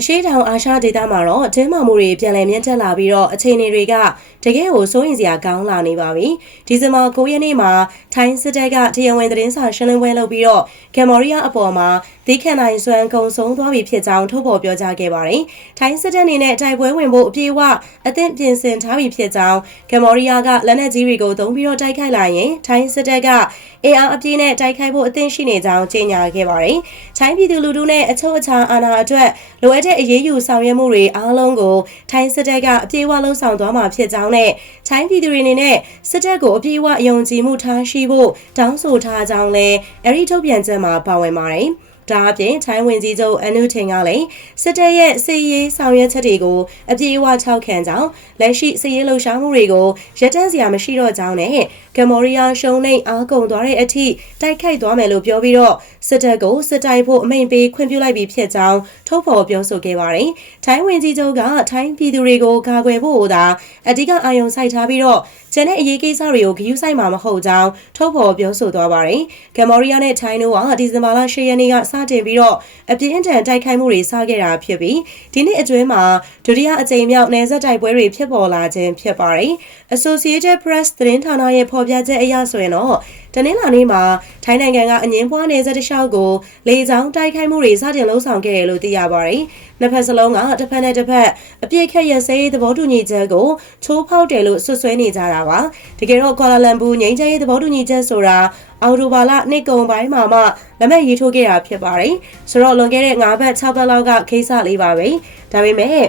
အရှိတောင်အာရှဒေသမှာတော့အထင်းမာမှုတွေပြန်လည်မြင့်တက်လာပြီးတော့အခြေအနေတွေကတကယ်ကိုစိုးရင်စရာကောင်းလာနေပါပြီ။ဒီဇင်ဘာ9ရက်နေ့မှာထိုင်းစစ်တပ်ကတရားဝင်သတင်းစာရှင်းလင်းပွဲလုပ်ပြီးတော့ကမ်မော်ရီးယားအပေါ်မှာဒီခန်နိုင်စွမ်းကုံဆုံးသွားပြီဖြစ်ကြောင်းထုတ်ဖော်ပြောကြားခဲ့ပါတယ်။ထိုင်းစစ်တပ်အနေနဲ့တိုက်ပွဲဝင်ဖို့အပြေအဝအသင့်ပြင်ဆင်ထားပြီဖြစ်ကြောင်းကမ်မော်ရီးယားကလက်နက်ကြီးတွေကိုသုံးပြီးတော့တိုက်ခိုက်လာရင်ထိုင်းစစ်တပ်ကအင်အားအပြည့်နဲ့တိုက်ခိုက်ဖို့အသင့်ရှိနေကြောင်းကြေညာခဲ့ပါတယ်။ထိုင်းပြည်သူလူထုနဲ့အချုပ်အခြာအာဏာအတွက်လိုအပ်တဲ့အရေးယူဆောင်ရွက်မှုတွေအားလုံးကိုထိုင်းစစ်တပ်ကအပြည့်အဝလှုံ့ဆော်သွားမှာဖြစ်ကြောင်းနဲ့ထိုင်းပြည်သူတွေအနေနဲ့စစ်တပ်ကိုအပြည့်အဝအယုံကြည်မှုထားရှိဖို့တောင်းဆိုထားကြောင်းလည်းအဲ့ဒီထုတ်ပြန်ချက်မှာပါဝင်ပါတယ်။ ဒါအပြင်ထိုင်းဝင်ကြီးချုပ်အန်နုထင်ကလည်းစစ်တပ်ရဲ့စစ်ရေးဆောင်ရွက်ချက်တွေကိုအပြည့်အဝထောက်ခံကြောင်းလက်ရှိစစ်ရေးလှုပ်ရှားမှုတွေကိုရပ်တန့်စရာမရှိတော့ကြောင်းနဲ့ကမ်မော်ရီးယားရှုံးနိမ့်အားကုန်သွားတဲ့အထိတိုက်ခိုက်သွားမယ်လို့ပြောပြီးတော့စစ်တပ်ကိုစစ်တိုက်ဖို့အမိန့်ပေးခွင့်ပြုလိုက်ပြီးဖြစ်ကြောင်းထုတ်ဖော်ပြောဆိုခဲ့ပါတယ်။ထိုင်းဝင်ကြီးချုပ်ကထိုင်းပြည်သူတွေကိုကာကွယ်ဖို့သာအဓိကအာရုံစိုက်ထားပြီးတော့ကျန်တဲ့အရေးကိစ္စတွေကိုဂရုစိုက်မှာမဟုတ်ကြောင်းထုတ်ဖော်ပြောဆိုသွားပါတယ်။ကမ်မော်ရီးယားနဲ့ထိုင်းတို့ကဒီဇင်ဘာလ10ရက်နေ့ကစတင်ပြီးတော့အပြင်းအထန်တိုက်ခိုက်မှုတွေစခဲ့တာဖြစ်ပြီးဒီနှစ်အတွင်းမှာဒုတိယအကြိမ်မြောက်နယ်စပ်တိုက်ပွဲတွေဖြစ်ပေါ်လာခြင်းဖြစ်ပါတယ်။ Associated Press သတင်းဌာနရဲ့ဖော်ပြချက်အရဆိုရင်တော့တနင်္လာနေ့မှာထိုင်းနိုင်ငံကအငင်းပွားနယ်စပ်တစ်လျှောက်ကိုလေကြောင်းတိုက်ခိုက်မှုတွေစတင်လှုံ့ဆော်ခဲ့တယ်လို့သိရပါတယ်။နှစ်ဖက်စလုံးကတစ်ဖက်နဲ့တစ်ဖက်အပြစ်ခက်ရစဲသဘောတူညီချက်ကိုချိုးဖောက်တယ်လို့ဆွဆွဲနေကြတာပါ။တကယ်တော့ကွာလာလမ်ပူငိမ့်ချဲရေးသဘောတူညီချက်ဆိုတာအော်တိုဘာလနှစ်ကုံပိုင်းမှာမှလက်မှတ်ရေးထိုးခဲ့တာဖြစ်ပါတယ်။ဆိုတော့လွန်ခဲ့တဲ့9ဘက်6ဘက်လောက်ကခိစ္စလေးပါပဲ။ဒါပေမဲ့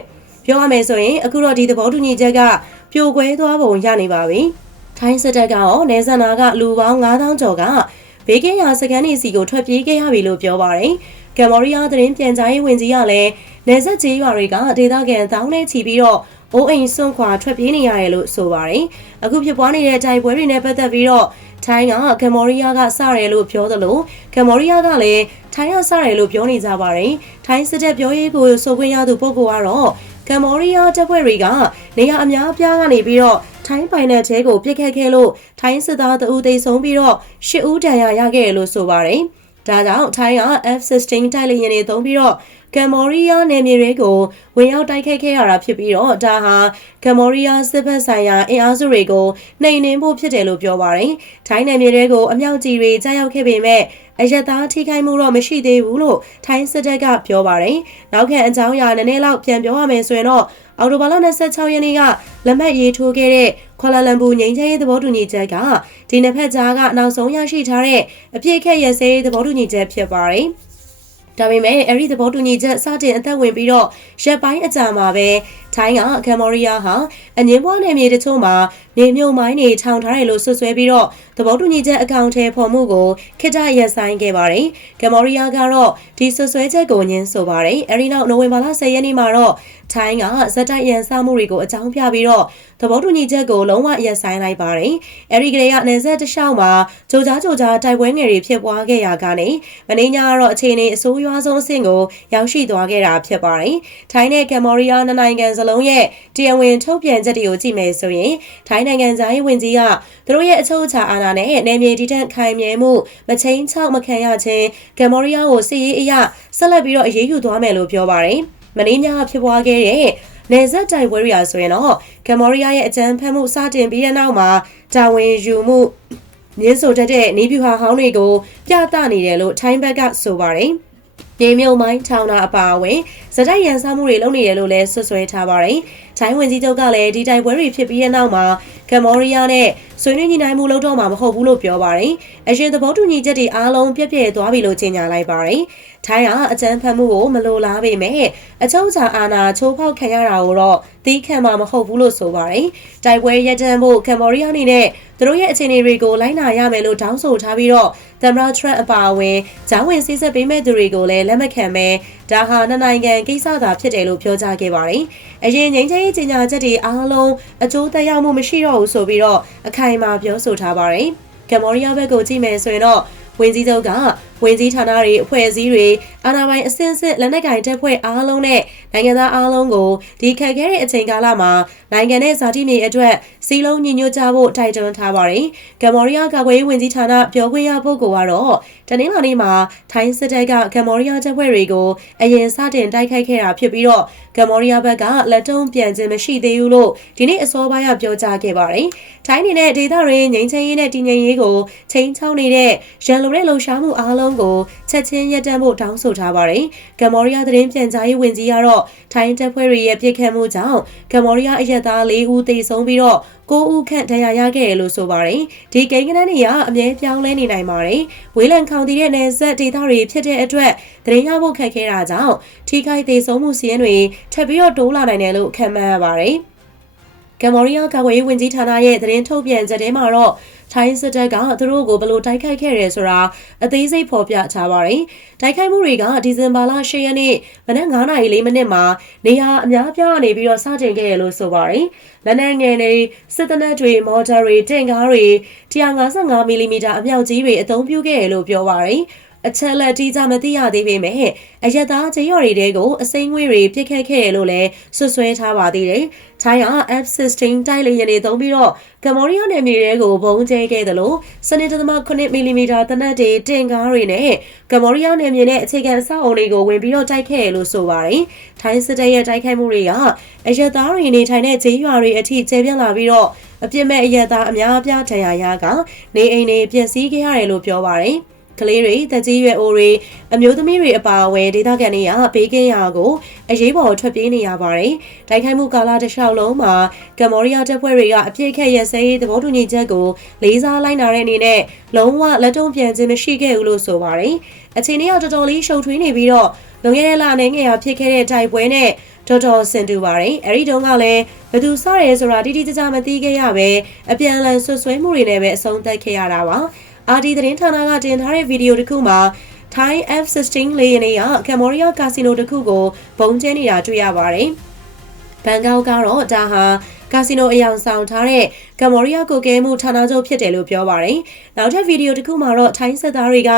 ပြောရမယ်ဆိုရင်အခုတော့ဒီသဘောတူညီချက်ကပြိုကွဲသွားပုံရနေပါပြီ။ ထိုင်းစစ်တပ်ကရောနေဇန်နာကလူပေါင်း9000ကျော်ကဘေးကင်းရာစကန်နေစီကိုထွက်ပြေးခဲ့ရပြီလို့ပြောပါတယ်။ကမ်မော်ရီးယားသတင်းပြန်ကြားရေးဝန်ကြီးကလည်းနေဆက်ကြီးရွာတွေကဒေသခံတောင်းနဲ့ချီပြီးတော့အိုးအိမ်စွန့်ခွာထွက်ပြေးနေရတယ်လို့ဆိုပါတယ်။အခုဖြစ်ပွားနေတဲ့တိုက်ပွဲတွေနဲ့ပတ်သက်ပြီးတော့ထိုင်းကကမ်မော်ရီးယားကစတယ်လို့ပြောသလိုကမ်မော်ရီးယားကလည်းထိုင်းကစတယ်လို့ပြောနေကြပါတယ်။ထိုင်းစစ်တပ်ပြောရေးကိုဆိုခွင့်ရသူပုဂ္ဂိုလ်ကတော့ကမ်မော်ရီးယားတပ်ဖွဲ့တွေကနေရာအများအပြားကနေပြီးတော့ ထိုင်းပိုင်နယ်ထဲကိုပြစ်ခတ်ခဲ့လို့ထိုင်းစစ်သားတအူသိဆုံးပြီးတော့ရှစ်ဦးဒဏ်ရာရခဲ့တယ်လို့ဆိုပါတယ်။ဒါကြောင့်ထိုင်းက F16 တိုက်လေယာဉ်တွေသုံးပြီးတော့ ကမ်မော်ရီးယားနယ်မြေတွေကိုဝင်ရောက်တိုက်ခိုက်ခဲ့ရတာဖြစ်ပြီးတော့ဒါဟာကမ်မော်ရီးယားစစ်ဘက်ဆိုင်ရာအင်အားစုတွေကိုနှိမ်နင်းဖို့ဖြစ်တယ်လို့ပြောပါတယ်။ထိုင်းနယ်မြေတွေကိုအမြောက်ကြီးတွေကြားရောက်ခဲ့ပေမဲ့အယက်သားထိခိုက်မှုတော့မရှိသေးဘူးလို့ထိုင်းစစ်တပ်ကပြောပါတယ်။နောက်ခံအကြောင်းအရာနည်းနည်းလောက်ပြန်ပြောရမယ်ဆိုရင်တော့အော်တိုဘာလ26ရက်နေ့ကလက်မှတ်ရေးထိုးခဲ့တဲ့ခွာလာလမ်ပူငိမ့်ချရေးသဘောတူညီချက်ကဒီနှစ်ဖက်ကြားကနောက်ဆုံးရရှိထားတဲ့အပြည့်အခက်ရစဲသဘောတူညီချက်ဖြစ်ပါတယ်။ ဒါပေမဲ့အဲ့ဒီသဘောတူညီချက်စတင်အသက်ဝင်ပြီးတော့ရက်ပိုင်းအကြာမှာပဲထိုင်းကကမ်မော်ရီးယားဟာအငင်းပွားနယ်မြေတချို့မှာနေမြုံမိုင်းတွေထောင်ထားတယ်လို့ဆွဆွဲပြီးတော့သဘောတူညီချက်အကောင့်ထဲပေါ်မှုကိုခိတရက်ဆိုင်ခဲ့ပါတယ်။ကမ်မော်ရီးယားကတော့ဒီဆွဆွဲချက်ကိုညှင်းဆိုပါတယ်။အဲဒီနောက်နိုဝင်ဘာလ10ရက်နေ့မှာတော့ထိုင်းကဇက်တိုက်ရန်စမှုတွေကိုအကြောင်းပြပြီးတော့သဘောတူညီချက်ကိုလုံးဝရက်ဆိုင်လိုက်ပါတယ်။အဲဒီကလေးကနေဆက်တလျှောက်မှာဂျိုကြားဂျိုကြားတိုက်ပွဲငယ်တွေဖြစ်ပွားခဲ့ရာကနေမင်းညာကတော့အခြေအနေအဆိုးရွားဆုံးအဆင့်ကိုရောက်ရှိသွားခဲ့တာဖြစ်ပါတယ်။ထိုင်းနဲ့ကမ်မော်ရီးယားနိုင်ငံစလုံးရဲ့တရားဝင်ထုတ်ပြန်ချက်တွေကိုကြည့်မယ်ဆိုရင်ထိုင်းနိုင်ငံသားရေးဝန်ကြီးကသူတို့ရဲ့အချုပ်အခြာအာဏာနဲ့နယ်မြေတည်တံ့ခိုင်မြဲမှုမချင်းချောက်မခံရခြင်းကမ်မော်ရီးယားကိုစစ်ရေးအရဆက်လက်ပြီးတော့အရေးယူသွားမယ်လို့ပြောပါတယ်။မင်းညာဖြစ်ပွားခဲ့တဲ့နယ်စပ်တိုင်ပွဲတွေရာဆိုရင်တော့ကမ်မော်ရီးယားရဲ့အကြမ်းဖက်မှုစတင်ပြီးတဲ့နောက်မှာတာဝန်ယူမှုညှင်းဆိုတတ်တဲ့နေပြူဟာဟောင်းတွေကိုပြသနေတယ်လို့ထိုင်းဘက်ကဆိုပါတယ်။ နေမြုံမိုင်းထောင်တာအပါအဝင်ဇဒတ်ရန်စားမှုတွေလုပ်နေတယ်လို့လည်းဆွဆွဲထားပါတယ်။ထိုင်းဝင်ကြီးချုပ်ကလည်းဒီတိုက်ပွဲတွေဖြစ်ပြီးတဲ့နောက်မှာကမ်မောရီးယားနဲ့ဆွေးနွေးညှိနှိုင်းမှုလုပ်တော့မှာမဟုတ်ဘူးလို့ပြောပါတယ်။အရင်သဘောတူညီချက်တွေအားလုံးပြည့်ပြည့်သွားပြီလို့ကြေညာလိုက်ပါတယ်။ထိုင်းကအကြမ်းဖက်မှုကိုမလိုလားပေမဲ့အချုပ်အခြာအာဏာချိုးဖောက်ခံရတာကိုတော့သီးခံမှာမဟုတ်ဘူးလို့ဆိုပါတယ်။တိုက်ပွဲရပ်တန့်ဖို့ကမ်မောရီးယားအနေနဲ့ သူတို့ရဲ့အခြေအနေတွေကိုလိုက်နာရမယ်လို့တောင်းဆိုထားပြီးတော့သမ္မတထရန့်အပါအဝင်ဂျောင်းဝင်စည်းဆက်ပေးမဲ့သူတွေကိုလည်းလက်မခံပဲဒါဟာနှစ်နိုင်ငံကိစ္စသာဖြစ်တယ်လို့ပြောကြားခဲ့ပါတယ်။အရင်ငိမ့်ချရေးကြေညာချက်တွေအားလုံးအကျိုးသက်ရောက်မှုမရှိတော့ဘူးဆိုပြီးတော့အခိုင်အမာပြောဆိုထားပါတယ်။ကမ်မောရီးယားဘက်ကိုကြည့်မယ်ဆိုရင်တော့ ဝင်ကြီးချုပ်ကဝင်ကြီးဌာနတွေအဖွဲ့အစည်းတွေအာဏာပိုင်အစစ်စစ်လက်နက်ကင်တပ်ဖွဲ့အားလုံးနဲ့နိုင်ငံသားအားလုံးကိုဒီခက်ခဲတဲ့အချိန်ကာလမှာနိုင်ငံနဲ့ဇာတိမြေအတွက်စီလုံးညီညွတ်ကြဖို့တိုက်တွန်းထားပါတယ်။ကမ္ဘောဒီးယားကာကွယ်ရေးဝန်ကြီးဌာနပြောခွင့်ရပုဂ္ဂိုလ်ကတော့ တနင်္လာနေ့မှာထိုင်းစစ်တပ်ကကမ္ဘောဒီးယားတပ်ဖွဲ့တွေကိုအရင်စတင်တိုက်ခိုက်ခဲ့တာဖြစ်ပြီးတော့ကမ္ဘောဒီးယားဘက်ကလက်တုံးပြန်ခြင်းမရှိသေးဘူးလို့ဒီနေ့အစောပိုင်းကပြောကြားခဲ့ပါတယ်။ထိုင်းနေနဲ့ဒေသရင်းငြိမ်းချမ်းရေးနဲ့တည်ငြိမ်ရေးကိုချိန်ချောင်းနေတဲ့ရန်လိုတဲ့လှုပ်ရှားမှုအားလုံးကိုချက်ချင်းရပ်တန့်ဖို့တောင်းဆိုထားပါတယ်။ကမ္ဘောဒီးယားသတင်းပြန်ကြားရေးဝန်ကြီးကတော့ထိုင်းတပ်ဖွဲ့တွေရဲ့ပြစ်ခတ်မှုကြောင့်ကမ္ဘောဒီးယားအရက်သား၄ဦးသေဆုံးပြီးတော့9ဦးခန့်ဒဏ်ရာရခဲ့တယ်လို့ဆိုပါတယ်။ဒီကိန်းဂဏန်းတွေကအမြဲပြောင်းလဲနေနိုင်ပါတယ်။ဝေးလံခေါင်တည်တဲ့နယ်စပ်ဒေသတွေဖြစ်တဲ့အတွက်သတင်းရဖို့ခက်ခဲတာကြောင့်ထိခိုက်သေဆုံးမှုစီးရင်တွေထပ်ပြီးတော့တိုးလာနိုင်တယ်လို့ခန့်မှန်းရပါတယ်။ ကမ္ဘောဒီးယားကာကွယ်ရေးဝန်ကြီးဌာနရဲ့သတင်းထုတ်ပြန်ချက်ထဲမှာတော့ထိုင်းစစ်တပ်ကသူတို့ကိုဘလို့တိုက်ခိုက်ခဲ့ရဲဆိုတာအသေးစိတ်ဖော်ပြထားပါတယ်။တိုက်ခိုက်မှုတွေကဒီဇင်ဘာလ10ရက်နေ့မနက်9:04မိနစ်မှာနေရာအများပြားကနေပြီးတော့စတင်ခဲ့ရလို့ဆိုပါတယ်။လက်နက်ငယ်တွေစစ်တနက်တွေမော်တာတွေတင့်ကားတွေ155မီလီမီတာအမြောက်ကြီးတွေအသုံးပြုခဲ့ရလို့ပြောပါတယ်။ အချက်လက်တိကျမသိရသေးပေမဲ့အယက်သားကျေးရွာတွေတဲကိုအစိမ်းငွေတွေပြစ်ခတ်ခဲ့တယ်လို့လည်းဆွဆွဲထားပါသေးတယ်။ထိုင်းက F16 တိုက်လေယာဉ်တွေသုံးပြီးတော့ကမ္ဘောဒီးယားနယ်မြေတွေကိုဘုံကျဲခဲ့တယ်လို့စနစ်တသမ9မီလီမီတာတနက်တွေတင်ကားတွေနဲ့ကမ္ဘောဒီးယားနယ်မြေနဲ့အခြေခံအဆောက်အုံတွေကိုဝင်ပြီးတော့တိုက်ခဲ့တယ်လို့ဆိုပါတယ်။ထိုင်းစစ်တပ်ရဲ့တိုက်ခိုက်မှုတွေကအယက်သားတွေနေထိုင်တဲ့ကျေးရွာတွေအထိကျဲပြန့်လာပြီးတော့အပြစ်မဲ့အယက်သားအများအပြားထံရရကနေအိမ်တွေပျက်စီးခဲ့ရတယ်လို့ပြောပါတယ်။ ကလေးတွေတက်ကြီးရွယ်အိုတွေအမျိုးသမီးတွေအပါအဝင်ဒေသခံတွေကဘေးကင်းရာကိုအရေးပေါ်ထွက်ပြေးနေရပါတယ်။တိုက်ခိုက်မှုကာလတစ်လျှောက်လုံးမှာကမ္ဘောဒီးယားတပ်ဖွဲ့တွေကအပြစ်ခတ်ရစဲရေးသဘောတူညီချက်ကိုလေးစားလိုက်နာတဲ့အနေနဲ့လုံးဝလက်တုံ့ပြန်ခြင်းမရှိခဲ့ဘူးလို့ဆိုပါတယ်။အချိန်ကြီးကတော်တော်လေးရှုပ်ထွေးနေပြီးတော့လွန်ခဲ့တဲ့လအနေငယ်ကဖြစ်ခဲ့တဲ့တိုက်ပွဲနဲ့တော်တော်ဆင်တူပါတယ်။အဲဒီတုန်းကလည်းဘသူစရဲဆိုတာတိတိကျကျမသိခဲ့ရပဲအပြန်အလှန်ဆွဆွဲမှုတွေနဲ့ပဲအဆုံးသတ်ခဲ့ရတာပါ။ RD သတင်းဌာနကတင်ထားတဲ့ဗီဒီယိုတစ်ခုမှာ Thai F16 လေယာဉ်တွေကကမ္ဘောဒီးယားကာစီနိုတစ်ခုကိုဘုံကျဲနေတာတွေ့ရပါတယ်။ဘန်ကောက်ကတော့ဒါဟာ ကာစီနိုအယောင်ဆောင်ထားတဲ့ကမ္ဘောဒီးယားကိုကဲမှုဌာနချုပ်ဖြစ်တယ်လို့ပြောပါတယ်။နောက်ထပ်ဗီဒီယိုတစ်ခုမှာတော့ထိုင်းစစ်သားတွေက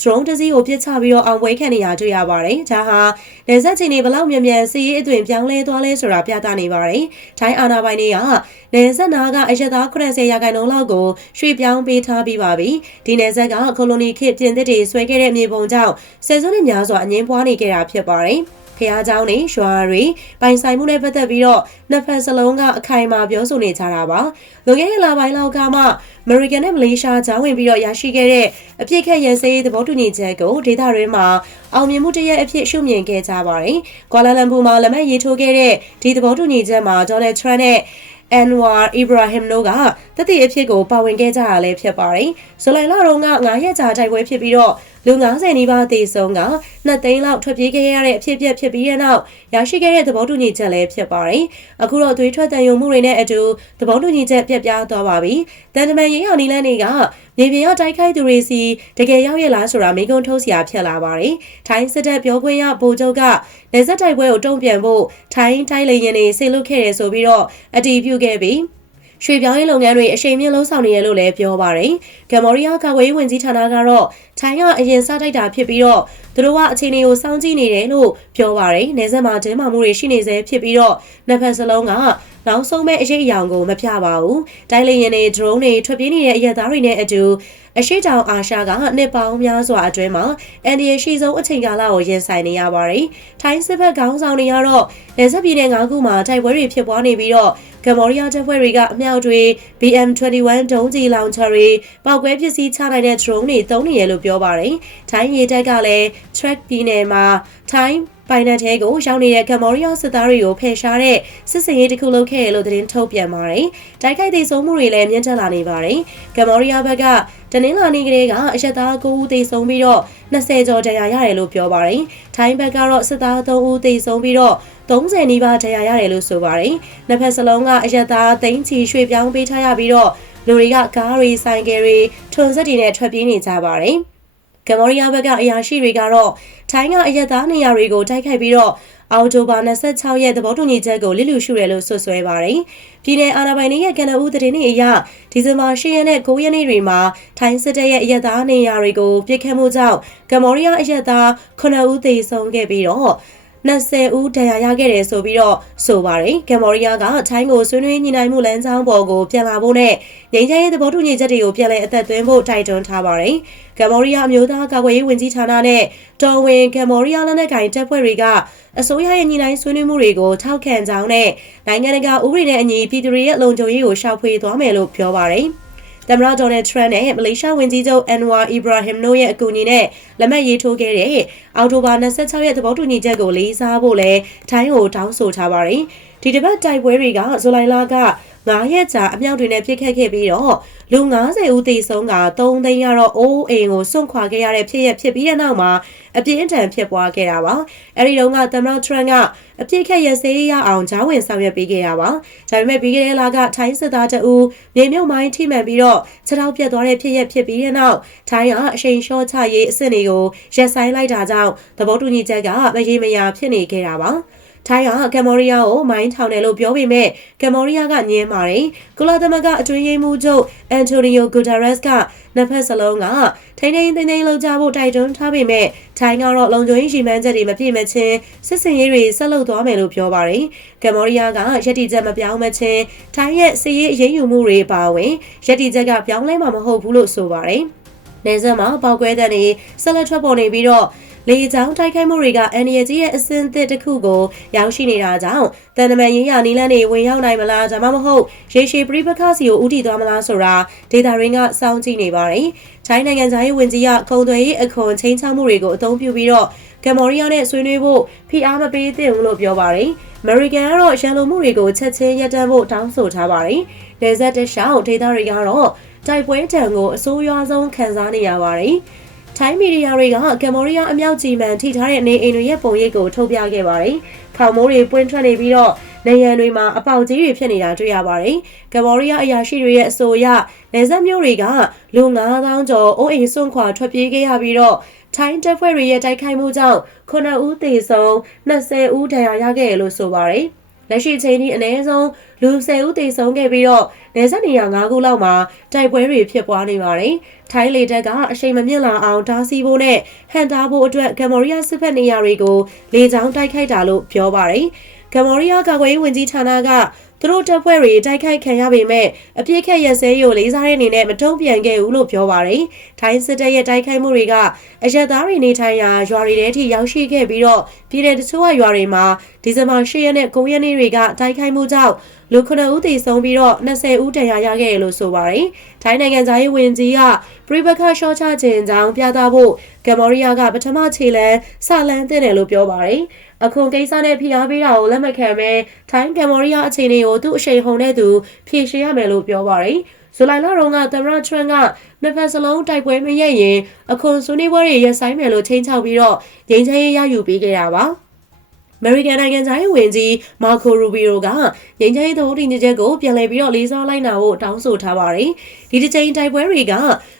drone တစ်စီးကိုပြစ်ချပြီးတော့အောင်ပွဲခံနေရတွေ့ရပါတယ်။ဒါဟာနေဆက်ချင်းတွေဘလောက်မြန်မြန်စီးရေးအသွင်ပြောင်းလဲသွားလဲဆိုတာပြသနေပါတယ်။ထိုင်းအာဏာပိုင်တွေကနေဆက်နာကအရသာ90ရာခိုင်နှုန်းလောက်ကိုရွှေ့ပြောင်းပေးထားပြီးပါပြီ။ဒီနေဆက်ကကိုလိုနီခေတ်ပြင်သစ်တွေဆွဲခဲ့တဲ့မြေပုံကြောင့်ဆယ်စုနှစ်များစွာအငင်းပွားနေခဲ့တာဖြစ်ပါတယ်။ ဖះเจ้าနေရွာတွေပိုင်ဆိုင်မှုနဲ့ပတ်သက်ပြီးတော့နှစ်ဖက်စလုံးကအခိုင်အမာပြောဆိုနေကြတာပါလွန်ခဲ့တဲ့လပိုင်းလောက်ကမှအမေရိကန်နဲ့မလေးရှားကြားဝင်ပြီးတော့ရရှိခဲ့တဲ့အပြစ်ခတ်ရန်စဲသဘောတူညီချက်ကိုဒေသတွင်းမှာအောင်မြင်မှုတရက်အဖြစ်ရှုမြင်ခဲ့ကြပါတယ်ကွာလာလမ်ပူမှာလက်မှတ်ရေးထိုးခဲ့တဲ့ဒီသဘောတူညီချက်မှာဒေါ်နယ်ထရန့်နဲ့အန်ဝါအီဘရာဟင်တို့ကတတိအဖြစ်ကိုပါဝင်ခဲ့ကြတာလည်းဖြစ်ပါတယ်။ဇူလိုင်လတုန်းက9ရက်ကြာတိုက်ပွဲဖြစ်ပြီးတော့ လူ90နီးပါးသေဆုံးက2သိန်းလောက်ထွက်ပြေးခဲ့ရတဲ့အဖြစ်အပျက်ဖြစ်ပြီးတဲ့နောက်ရရှိခဲ့တဲ့သဘောတူညီချက်လည်းဖြစ်ပါတယ်။အခုတော့သွေးထွက်တန်ယုံမှုတွေနဲ့အတူသဘောတူညီချက်ပြတ်ပြားသွားပါပြီ။တန်တမန်ရေးအောင်နီလန်းတွေကမြေပြင်ရောက်တိုက်ခိုက်သူတွေစီတကယ်ရောက်ရလားဆိုတာမိကုံးထုတ်စရာဖြစ်လာပါတယ်။ထိုင်းစစ်တပ်ပြောခွင့်ရဗိုလ်ချုပ်ကနေဆက်တိုက်ပွဲကိုတုံ့ပြန်ဖို့ထိုင်းတိုင်းလေရင်တွေဆေလွတ်ခဲ့တယ်ဆိုပြီးတော့အတီးပြုခဲ့ပြီး ရွှေပြောင်းရေးလုပ်ငန်းတွေအရှိန်မြင့်လှုံ့ဆော်နေရလို့လည်းပြောပါတယ်။ကမ္ဘောဒီးယားကာကွယ်ရေးဝန်ကြီးဌာနကတော့ထိုင်းကအရင်စတိုက်တာဖြစ်ပြီးတော့သူတို့ကအခြေအနေကိုစောင့်ကြည့်နေတယ်လို့ပြောပါတယ်။နေဆက်မှာတင်းမာမှုတွေရှိနေစေဖြစ်ပြီးတော့နှစ်ဖက်စလုံးကနောက်ဆုံးမဲ့အရေးအယောင်ကိုမပြပါဘူး။တိုင်းလေရင်တွေ drone တွေထွက်ပြေးနေတဲ့အရက်သားတွေနဲ့အတူအရှိတောင်အာရှကနှစ်ပေါင်းများစွာအတွင်းမှာအန်ဒီရရှိဆုံးအချိန်ကာလကိုရင်ဆိုင်နေရပါတယ်။ထိုင်းစစ်ဘက်ခေါင်းဆောင်တွေကတော့နေဆက်ပြည်နယ်၅ခုမှာတိုက်ပွဲတွေဖြစ်ပွားနေပြီးတော့ ကမ္ဘောဒီးယားတပ်ဖွဲ့တွေကအမြောက်တွေ BM21 ဒုံးကျည်လောင်ချာတွေပောက်ကွဲပစ္စည်းချနိုင်တဲ့ drone တွေသုံးနေရလို့ပြောပါတယ်။ထိုင်းရေတပ်ကလည်း track ပြည်နယ်မှာထိုင်းပိုင်နက်ထဲကိုရောက်နေတဲ့ကမ္ဘောဒီးယားစစ်သားတွေကိုဖယ်ရှားတဲ့စစ်စင်ရေးတစ်ခုလုပ်ခဲ့ရလို့သတင်းထုတ်ပြန်ပါတယ်။တိုက်ခိုက်သိဆုံးမှုတွေလည်းမြင့်တက်လာနေပါတယ်။ကမ္ဘောဒီးယားဘက်ကတနင်္လာနေ့ကလေးကအရက်သား9ဦးသေဆုံးပြီးတော့20ကျော်ဒဏ်ရာရတယ်လို့ပြောပါတယ်။ထိုင်းဘက်ကတော့စစ်သား3ဦးသေဆုံးပြီးတော့ 30နီးပါးဒဏ်ရာရတယ်လို့ဆိုပါတယ်။နှစ်ဖက်စလုံးကအရက်သားသိန်းချီရွှေ့ပြောင်းပေးထားရပြီးတော့လူတွေကကားတွေဆိုင်ကယ်တွေထွန်စက်တွေနဲ့ထွက်ပြေးနေကြပါတယ်။ကမ္ဘောဒီးယားဘက်ကအရာရှိတွေကတော့ထိုင်းကအရက်သားနေရာတွေကိုတိုက်ခိုက်ပြီးတော့အောက်တိုဘာ26ရက်သဘောတူညီချက်ကိုလစ်လျူရှုတယ်လို့ဆွဆွဲပါတယ်။ပြည်내အာဏာပိုင်တွေရဲ့ကနဦးသတင်းတွေအရဒီဇင်ဘာ10ရက်နဲ့9ရက်နေ့တွေမှာထိုင်းစစ်တပ်ရဲ့အရက်သားနေရာတွေကိုပြစ်ခတ်မှုကြောင့်ကမ္ဘောဒီးယားအရက်သား9ဦးသေဆုံးခဲ့ပြီးတော့ 20ဦးဒဏ်ရာရခဲ့တယ်ဆိုပြီးတော့ဆိုပါတယ်ကမ်ဘောဒီးယားကထိုင်းကိုဆွေးနွေးညှိနှိုင်းမှုလမ်းကြောင်းပေါ်ကိုပြန်လာဖို့နဲ့ငြိမ်းချမ်းရေးသဘောတူညီချက်တွေကိုပြန်လည်အသက်သွင်းဖို့တိုက်တွန်းထားပါတယ်ကမ်ဘောဒီးယားအမျိုးသားကာကွယ်ရေးဝန်ကြီးဌာနနဲ့တော်ဝင်ကမ်ဘောဒီးယားလက်နက်ကိုင်တပ်ဖွဲ့တွေကအစိုးရရဲ့ညှိနှိုင်းဆွေးနွေးမှုတွေကိုထောက်ခံကြောင်းနဲ့နိုင်ငံတကာဥပဒေနဲ့အညီပြည်သူတွေရဲ့လုံခြုံရေးကိုရှောက်ဖွေသွားမယ်လို့ပြောပါတယ် သမ္မတဒေါ်နယ်ထရန့်နဲ့မလေးရှားဝန်ကြီးချုပ်အန်ဝါအီဘရာဟင်တို့ရဲ့အကူအညီနဲ့လက်မှတ်ရေးထိုးခဲ့တဲ့အောက်တိုဘာ26ရက်သဘောတူညီချက်ကိုလေးစားဖို့လဲထိုင်းကိုတောင်းဆိုထားပါတယ်။ ဒီတစ်ပတ်တိုက်ပွဲတွေကဇူလိုင်လက9ရက်ကြာအမြောက်တွေနဲ့ပြစ်ခတ်ခဲ့ပြီးတော့လူ90ဦးသေဆုံးက3သိန်းကတော့အိုးအိမ်ကိုစွန့်ခွာခဲ့ရတဲ့ဖြစ်ရဖြစ်ပြီးတဲ့နောက်မှာအပြင်းအထန်ဖြစ်ပွားခဲ့တာပါအဲဒီတုန်းကသမ္မတထရန့်ကအပြစ်ခတ်ရစေးရအောင်ဂျားဝင်ဆောင်ရွက်ပေးခဲ့တာပါဒါပေမဲ့ပြီးခဲ့တဲ့လကထိုင်းစစ်သားတအူမြေမြုပ်မိုင်းထိမှန်ပြီးတော့ခြေထောက်ပြတ်သွားတဲ့ဖြစ်ရဖြစ်ပြီးတဲ့နောက်ထိုင်းကအရှိန်လျှော့ချရေးအဆင့်တွေကိုရက်ဆိုင်လိုက်တာကြောင့်သဘောတူညီချက်ကမရေမရာဖြစ်နေခဲ့တာပါ ထိုင်းကကမ်ဘောဒီးယားကိုမိုင်းထောင်တယ်လို့ပြောပေမဲ့ကမ်ဘောဒီးယားကညင်းပါတယ်။ကုလသမဂ္ဂအတွင်းရေးမှူးချုပ်အန်တိုနီယိုဂူတာရက်စ်ကနှစ်ဖက်စလုံးကထိန်းထိန်းသိမ်းသိမ်းလုပ်ကြဖို့တိုက်တွန်းထားပေမဲ့ထိုင်းကတော့လုံခြုံရေးရှိမှန်းချက်တွေမပြည့်မချင်းစစ်စင်ရေးတွေဆက်လုပ်သွားမယ်လို့ပြောပါတယ်။ကမ်ဘောဒီးယားကရည်တည်ချက်မပြောင်းမချင်းထိုင်းရဲ့စစ်ရေးအရေးယူမှုတွေပါဝင်ရည်တည်ချက်ကပြောင်းလဲမှာမဟုတ်ဘူးလို့ဆိုပါတယ်။နေဆက်မှာပေါက်ကွဲတဲ့နေဆက်လက်ထွက်ပေါ်နေပြီးတော့ လေကြောင်းတိုက်ခိုက်မှုတွေကအန်ဒီယကြီးရဲ့အစင်းသစ်တစ်ခုကိုရောက်ရှိနေတာကြောင့်တန်တမန်ရေးရနီလန်းတွေဝင်ရောက်နိုင်မလားဒါမှမဟုတ်ရေရှည်ပြိပခါစီကိုဥတီသွားမလားဆိုတာဒေတာရင်းကစောင့်ကြည့်နေပါတယ်။ချိုင်းနိုင်ငံသားရေးဝန်ကြီးကကုံသွယ်ရေးအခွန်ချင်းချမှုတွေကိုအသုံးပြုပြီးတော့ကမ်ဘောဒီးယားနဲ့ဆွေးနွေးဖို့ဖိအားမပေးသင့်ဘူးလို့ပြောပါတယ်။ American ကတော့ရန်လိုမှုတွေကိုချက်ချင်းရပ်တန့်ဖို့တောင်းဆိုထားပါတယ်။ဒေဇက်တရှောင်းဒေတာတွေကတော့တိုက်ပွဲတံကိုအဆိုးရွားဆုံးခံစားနေရပါတယ်။ ထိုင်းမီဒီယာတွေကကမ်ဘောဒီးယားအမြောက်ကြီးမှန်ထိထားတဲ့နေအိမ်တွေရဲ့ပုံရိပ်ကိုထုတ်ပြခဲ့ပါတယ်။ခေါင်မိုးတွေပွင့်ထွက်နေပြီးတော့နေရန်တွေမှာအပေါက်ကြီးတွေဖြစ်နေတာတွေ့ရပါတယ်။ကမ်ဘောဒီးယားအရာရှိတွေရဲ့အဆိုအရနေဆက်မျိုးတွေကလူ9000ကျော်အိုးအိမ်စွန့်ခွာထွက်ပြေးခဲ့ရပြီးတော့ထိုင်းတပ်ဖွဲ့တွေရဲ့တိုက်ခိုက်မှုကြောင့်9ဦးသေဆုံး20ဦးဒဏ်ရာရခဲ့ရလို့ဆိုပါတယ်။ လက်ရှိချိန်ထိအနည်းဆုံးလူ10ဦးသေဆုံးခဲ့ပြီးတော့နေဆက်နေရ9ခုလောက်မှာတိုက်ပွဲတွေဖြစ်ပွားနေပါတယ်။ထိုင်းလေတပ်ကအရှိန်မမြင့်လာအောင်တားဆီးဖို့နဲ့ဟန်တာဖို့အတွက်ကမ်ဘောဒီးယားစစ်ဖက်နေရာတွေကိုလေကြောင်းတိုက်ခိုက်တာလို့ပြောပါတယ်။ကမ်ဘောဒီးယားကာကွယ်ရေးဝန်ကြီးဌာနက သူတို့တပ်ဖွဲ့တွေတိုက်ခိုက်ခံရပေမဲ့အပြစ်ခက်ရက်စဲကိုလေးစားတဲ့အနေနဲ့မတုံ့ပြန်ခဲ့ဘူးလို့ပြောပါတယ်။ထိုင်းစစ်တပ်ရဲ့တိုက်ခိုက်မှုတွေကအရက်သားတွေနေထိုင်ရာရွာတွေထဲထိရောက်ရှိခဲ့ပြီးတော့ပြည်내တချို့ရွာတွေမှာဒီဇင်ဘာ10ရက်နဲ့9ရက်နေ့တွေကတိုက်ခိုက်မှုကြောင့်လူ9ဦးသေဆုံးပြီးတော့20ဦးဒဏ်ရာရခဲ့တယ်လို့ဆိုပါတယ်။ထိုင်းနိုင်ငံသားရေးဝန်ကြီးကပရိပခရှော့ချခြင်းကြောင့်ပြသဖို့ကမ်ဘောဒီးယားကပထမခြေလန်းစလန်းတဲ့တယ်လို့ပြောပါတယ်။ အခုကိစ္စနဲ့ဖိအားပေးတာကိုလက်မခံဘဲထိုင်းကမ်ဘောဒီးယားအခြေအနေကိုသူ့အရှိန်ဟုန်တဲ့သူဖြေရှင်းရမယ်လို့ပြောပါတယ်။ဇူလိုင်လတုန်းကသမ္မတထရန့်ကနှစ်ဖက်စလုံးတိုက်ပွဲမရက်ရင်အခုဆွေးနွေးပွဲတွေရပ်ဆိုင်းမယ်လို့ချိန်ချောက်ပြီးတော့ငြိမ်းချမ်းရေးရယူပေးခဲ့တာပါ။ အမေရိကန်နိုင်ငံသားရေးဝန်ကြီးမာကိုရူဘီယိုကငြိမ်းချမ်းရေးသဘောတူညီချက်ကိုပြန်လည်ပြီးတော့လေးစားလိုက်နာဖို့တောင်းဆိုထားပါတယ်။ဒီတစ်ချိန်တိုက်ပွဲတွေက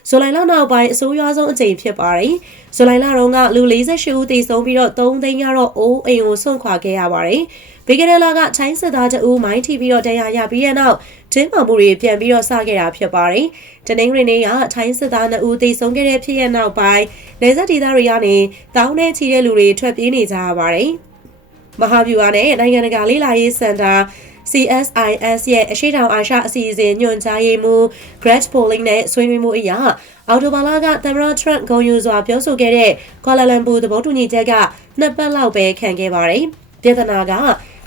ဇူလိုင်လနောက်ပိုင်းအဆိုးရွားဆုံးအကြိမ်ဖြစ်ပါတယ်။ဇူလိုင်လတုန်းကလူ48ဦးသေဆုံးပြီးတော့3သိန်းကတော့အိုးအိမ်ကိုဆွန့်ခွာခဲ့ရပါတယ်။ဘေကရလာကချိုင်းစစ်သားတအူးမိုင်းထိပြီးတော့တရားရပြီးတဲ့နောက်တင်းမာမှုတွေပြန်ပြီးတော့စခဲ့တာဖြစ်ပါတယ်။တနင်္ဂနွေနေ့ကထိုင်းစစ်သား2ဦးသေဆုံးခဲ့တဲ့ဖြစ်ရပ်နောက်ပိုင်းနေဆက်ဒေသတွေကနေတောင်းနဲ့ချီတဲ့လူတွေထွက်ပြေးနေကြရပါတယ်။ မဟာဗျူဟာနဲ့နိုင်ငံတကာလေးလာရေးစင်တာ CSIS ရဲ့အရှိတောင်အာရှအစီအစဉ်ညွှန်ကြားရေးမှူး Greg Polling နဲ့ဆွေးနွေးမှုအရအော်တိုဘာလကသမ္မတ Trump ဂုဏ်ယူစွာပြောဆိုခဲ့တဲ့ကွာလာလမ်ပူသဘောတူညီချက်ကနှစ်ပတ်လောက်ပဲခံခဲ့ပါတယ်။ပြည်ထနာက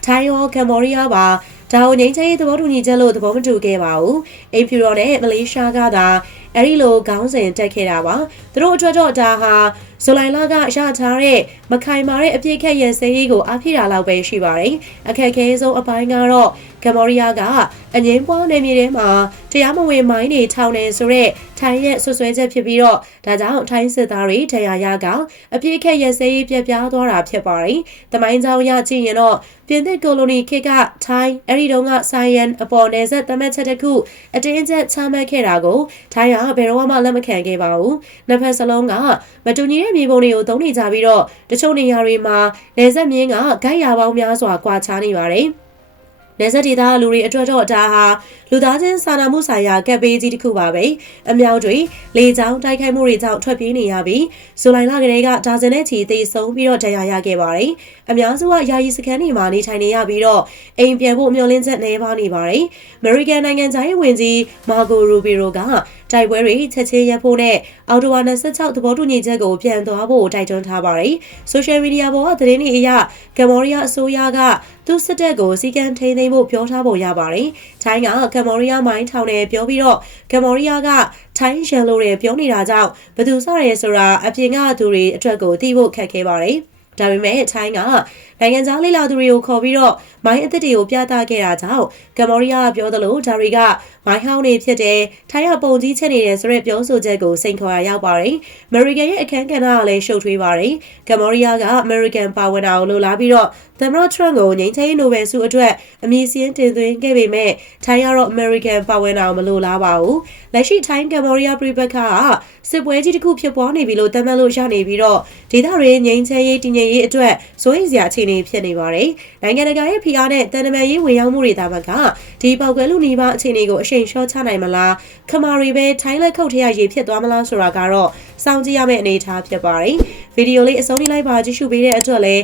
ထိုင်ရောကမ်ဘောဒီးယားပါဒါကိုငြိမ်းချမ်းရေးသဘောတူညီချက်လို့သဘောမတူခဲ့ပါဘူး။အိမ်ဖြူတော်နဲ့မလေးရှားကသာ အဲ့ဒီလိုခေါင်းစဉ်တက်ခဲ့တာပါ။သူတို့အတွက်တော့ဒါဟာဇူလိုင်လကရထားတဲ့မခိုင်မာတဲ့အပြည့်ခက်ရစဲရေးကိုအပြည့်တာလောက်ပဲရှိပါတယ်။အခက်အခဲဆုံးအပိုင်းကတော့ကမ်ဘောဒီးယားကအငိမ့်ပွားနယ်မြေထဲမှာတရားမဝင်မိုင်းတွေထောင်နေဆိုတော့ထိုင်းရဲ့ဆွဆွဲချက်ဖြစ်ပြီးတော့ဒါကြောင့်ထိုင်းစစ်သားတွေတရားရကအပြည့်ခက်ရစဲရေးပြပြသွားတာဖြစ်ပါတယ်။တမိုင်းကြောင်ရကြည့်ရင်တော့ပြင်သစ်ကိုလိုနီခေတ်ကထိုင်းအဲ့ဒီတုန်းကဆိုင်ယန်အပေါ်နယ်ဆက်သတ်မှတ်ချက်တစ်ခုအတင်းအကျပ်ချမှတ်ခဲ့တာကိုထိုင်းကဘယ်တော့မှလက်မခံခဲ့ပါဘူးနှစ်ဖက်စလုံးကမတူညီတဲ့မြေပုံတွေကိုသုံးနေကြပြီးတော့တချို့နေရာတွေမှာနေဆက်မြင်းကဂိုက်ရာပေါင်းများစွာကွာခြားနေပါတယ်နေဆက်ဒေသလူတွေအတွက်တော့ဒါဟာလူသားချင်းစာနာမှုဆိုင်ရာကပ်ပေးကြီးတစ်ခုပါပဲအမြောက်တွေလေကြောင်းတိုက်ခိုက်မှုတွေကြောင့်ထွက်ပြေးနေရပြီးဇူလိုင်လကလေးကဒါဇင်နဲ့ချီသေဆုံးပြီးတော့တရားရခဲ့ပါတယ်အများစုကယာယီစခန်းတွေမှာနေထိုင်နေရပြီးတော့အိမ်ပြန်ဖို့မျှော်လင့်ချက်နေပါနေပါတယ်အမေရိကန်နိုင်ငံသားရေးဝန်ကြီးမာဂိုရူဘီရိုက တိုက်ပွဲတွေချက်ချင်းရပ်ဖို့နဲ့အော်တိုဝါ26သဘောတူညီချက်ကိုပြန်သွားဖို့တိုက်တွန်းထားပါတယ်ဆိုရှယ်မီဒီယာပေါ်ကသတင်းတွေအရကမ္ဘောဒီးယားအစိုးရကသူစစ်တပ်ကိုစီကံထိန်းသိမ်းဖို့ပြောထားပုံရပါတယ်။ထိုင်းကကမ္ဘောဒီးယားမိုင်းထောင်တယ်ပြောပြီးတော့ကမ္ဘောဒီးယားကထိုင်းရန်လိုတယ်ပြောနေတာကြောင့်ဘယ်သူစရဲဆိုတာအပြင်ကသူတွေအတွက်ကိုသိဖို့ခက်ခဲပါတယ်။ ဒါပေမဲ့ထိုင်းကနိုင်ငံသားလေးလာသူတွေကိုခေါ်ပြီးတော့မိုင်းအသစ်တွေကိုပြသခဲ့တာကြောင့်ကမ္ဘောဒီးယားကပြောသလိုဒါတွေကမိုင်းဟောင်းတွေဖြစ်တယ်ထိုင်းကပုံကြီးချက်နေတယ်ဆိုတဲ့ပြောဆိုချက်ကိုစိန်ခေါ်ရရောက်ပါတယ်အမေရိကန်ရဲ့အခန်းကဏ္ဍကလည်းရှုပ်ထွေးပါတယ်ကမ္ဘောဒီးယားကအမေရိကန်ပါဝင်တာကိုလိုလားပြီးတော့ သမ္မတထရန့်ကိုငြိမ်းချမ်းရေးနိုဘယ်ဆုအတွက်အမည်စင်းတင်သွင်းခဲ့ပေမဲ့ထိုင်းကတော့အမေရိကန်ပါဝင်တာကိုမလိုလားပါဘူးလက်ရှိထိုင်းကမ္ဘောဒီးယားပြည်ပခါကစစ်ပွဲကြီးတစ်ခုဖြစ်ပွားနေပြီလို့သတ်မှတ်လို့ရနေပြီးတော့ဒေသတွေငြိမ်းချမ်းရေးတည်ငြိမ်ရေးအတွက်စိုးရိမ်စရာအခြေအနေဖြစ်နေပါတယ်နိုင်ငံတကာရဲ့ဖိအားနဲ့တန်တမာရေးဝင်ရောက်မှုတွေသာမကဒီပေါက်ကွဲလူနီးပါအခြေအနေကိုအရှိန်လျှော့ချနိုင်မလားခမာရီပဲထိုင်းလက်ခုတ်ထရရေးဖြစ်သွားမလားဆိုတာကတော့စောင့်ကြည့်ရမယ့်အနေအထားဖြစ်ပါတယ်ဗီဒီယိုလေးအဆုံးထိလိုက်ပါကြည့်ရှုပေးတဲ့အတွက်လည်း